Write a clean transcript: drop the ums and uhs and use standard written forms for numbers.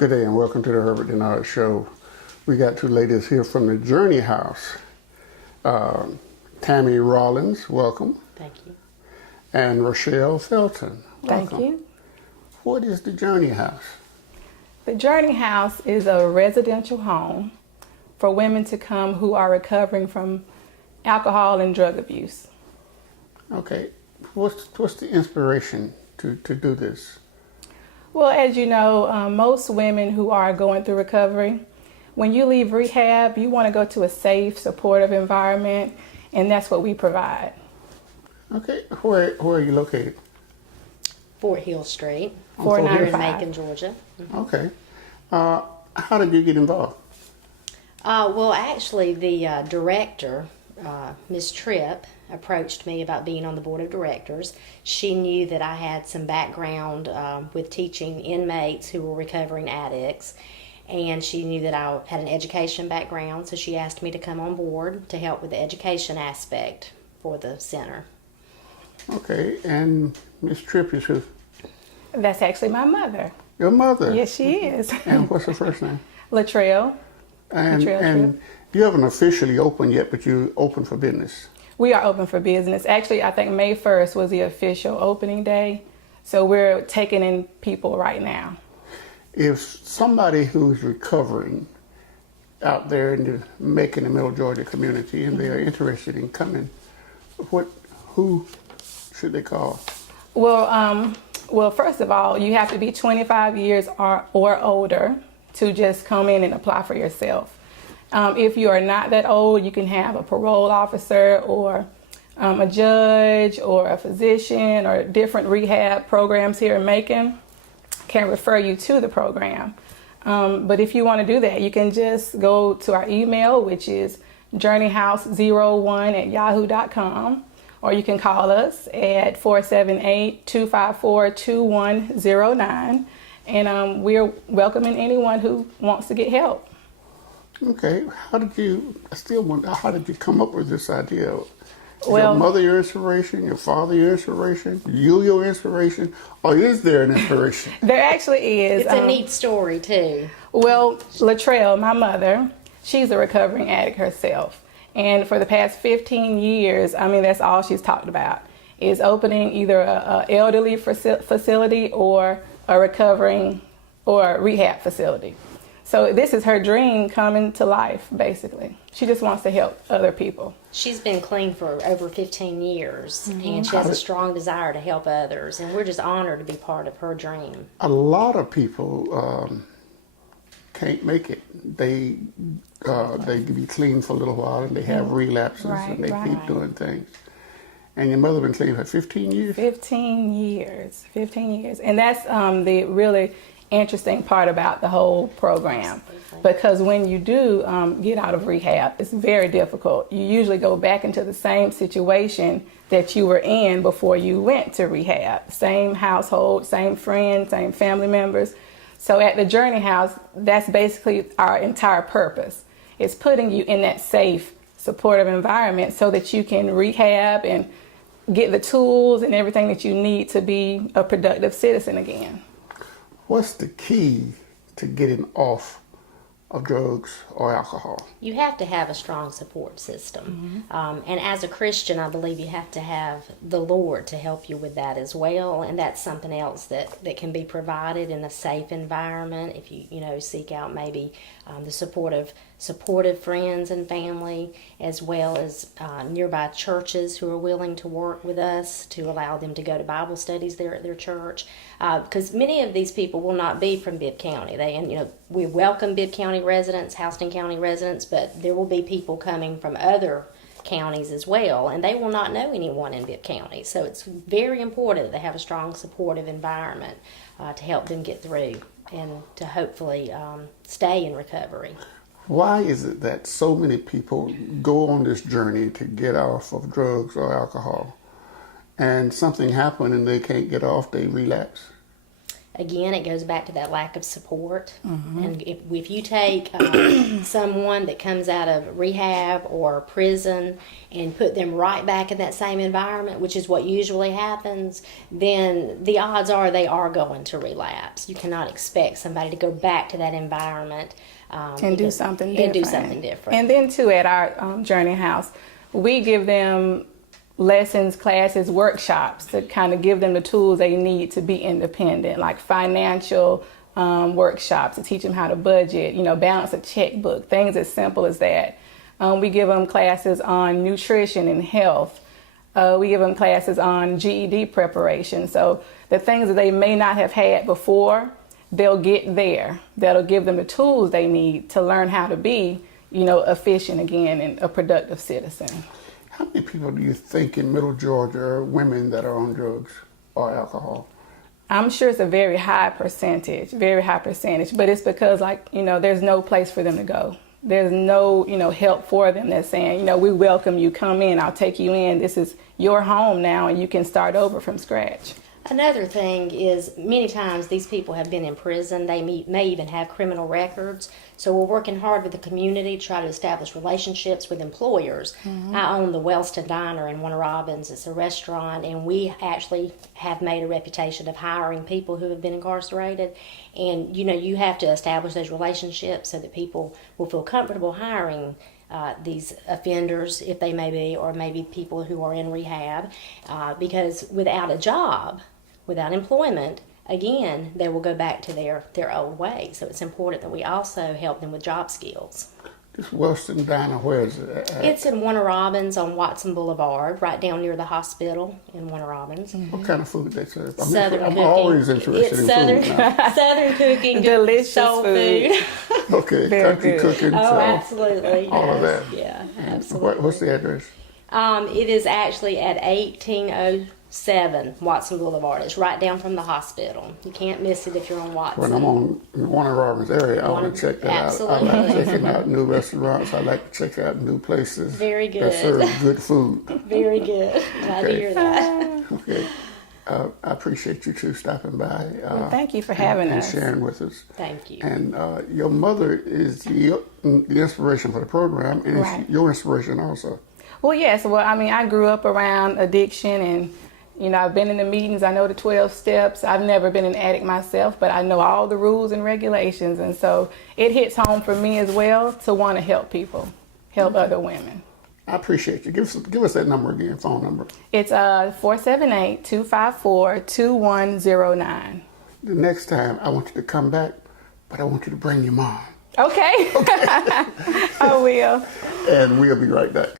Good day and welcome to the Herbert Dennard Show. We got two ladies here from the Journey House. Tammy Rawlings, welcome. Thank you. And Rickelle Felton, welcome. Thank you. What is the Journey House? The Journey House is a residential home for women to come who are recovering from alcohol and drug abuse. Okay, what's the inspiration to do this? Well, as you know, most women who are going through recovery, when you leave rehab, you want to go to a safe, supportive environment, and that's what we provide. Okay, where are you located? Fort Hill Street, Fort here in 495. Macon, Georgia. Okay. How did you get involved? Well, actually, the director, Ms. Tripp, approached me about being on the board of directors. She knew that I had some background with teaching inmates who were recovering addicts, and she knew that I had an education background, so she asked me to come on board to help with the education aspect for the center. Okay, and Miss Tripp is who? That's actually my mother. Your mother? Yes, she is. And what's her first name? Latrell. And Tripp. you haven't officially opened yet, but you're open for business. We are open for business. Actually, I think May 1st was the official opening day, so we're taking in people right now. If somebody who's recovering out there in the Macon and Middle Georgia community and they are interested in coming, who should they call? Well, first of all, you have to be 25 years or older to just come in and apply for yourself. If you are not that old, you can have a parole officer or a judge or a physician or different rehab programs here in Macon can refer you to the program. But if you want to do that, you can just go to our email, which is journeyhouse01@yahoo.com, or you can call us at 478-254-2109, and we're welcoming anyone who wants to get help. Okay, how did you come up with this idea? Is Well- your mother your inspiration, your father your inspiration, you your inspiration, or is there an inspiration? There actually is. It's a neat story, too. Well, Latrell, my mother, she's a recovering addict herself. And for the past 15 years, that's all she's talked about, is opening either a elderly facility or a recovering or rehab facility. So this is her dream coming to life, basically. She just wants to help other people. She's been clean for over 15 years, and she has a strong desire to help others, and we're just honored to be part of her dream. A lot of people can't make it. They be clean for a little while and they have relapses and they keep doing things. And your mother been clean for 15 years? 15 years. And that's the really interesting part about the whole program, because when you do get out of rehab, it's very difficult. You usually go back into the same situation that you were in before you went to rehab. Same household, same friends, same family members. So at the Journey House, that's basically our entire purpose. It's putting you in that safe, supportive environment so that you can rehab and get the tools and everything that you need to be a productive citizen again. What's the key to getting off of drugs or alcohol? You have to have a strong support system. And as a Christian, I believe you have to have the Lord to help you with that as well. And that's something else that can be provided in a safe environment if you seek out maybe the supportive friends and family, as well as nearby churches who are willing to work with us to allow them to go to Bible studies there at their church. Because many of these people will not be from Bibb County. We welcome Bibb County residents, Houston County residents, but there will be people coming from other counties as well, and they will not know anyone in Bibb County. So it's very important that they have a strong supportive environment to help them get through and to hopefully stay in recovery. Why is it that so many people go on this journey to get off of drugs or alcohol, and something happens and they can't get off, they relapse? Again, it goes back to that lack of support. And if you take someone that comes out of rehab or prison and put them right back in that same environment, which is what usually happens, then the odds are they are going to relapse. You cannot expect somebody to go back to that environment and do something different. And then too, at our Journey House, we give them lessons, classes, workshops to kind of give them the tools they need to be independent, like financial workshops to teach them how to budget, balance a checkbook, things as simple as that. We give them classes on nutrition and health. We give them classes on GED preparation. So the things that they may not have had before, they'll get there. That'll give them the tools they need to learn how to be, efficient again and a productive citizen. How many people do you think in Middle Georgia are women that are on drugs or alcohol? I'm sure it's a very high percentage, but it's because there's no place for them to go. There's no, help for them that's saying, we welcome you, come in, I'll take you in. This is your home now and you can start over from scratch. Another thing is many times these people have been in prison. They may even have criminal records. So we're working hard with the community to try to establish relationships with employers. I own the Wellston Diner in Warner Robins. It's a restaurant, and we actually have made a reputation of hiring people who have been incarcerated. And, you have to establish those relationships so that people will feel comfortable hiring these offenders, if they may be, or maybe people who are in rehab, because without a job, without employment, again, they will go back to their old ways. So it's important that we also help them with job skills. This Wellston Diner, where is it at? It's in Warner Robins on Watson Boulevard, right down near the hospital in Warner Robins. What kind of food they serve? Southern I'm cooking. always interested It's in Southern, food now. Southern cooking, Delicious soul food. Okay, Very country good. cooking. Oh, so absolutely. all of that. Yeah, absolutely. What's the address? It is actually at 1807 Watson Boulevard. It's right down from the hospital. You can't miss it if you're on Watson. When I'm on in the Warner Robins area, I want to check that Absolutely. out. I like checking out new restaurants. I like to check out new places Very good. that serve good food. Very good. Glad to hear that. Okay. I appreciate you two stopping by. Thank you for having and us. sharing with us. Thank you. And your mother is the inspiration for the program, and Right. it's your inspiration also. Well, yes. Well, I grew up around addiction and, I've been in the meetings. I know the 12 steps. I've never been an addict myself, but I know all the rules and regulations. And so it hits home for me as well to want to help people, help other women. I appreciate you. Give us that number again, phone number. It's 478-254-2109. The next time, I want you to come back, but I want you to bring your mom. Okay. I will. And we'll be right back.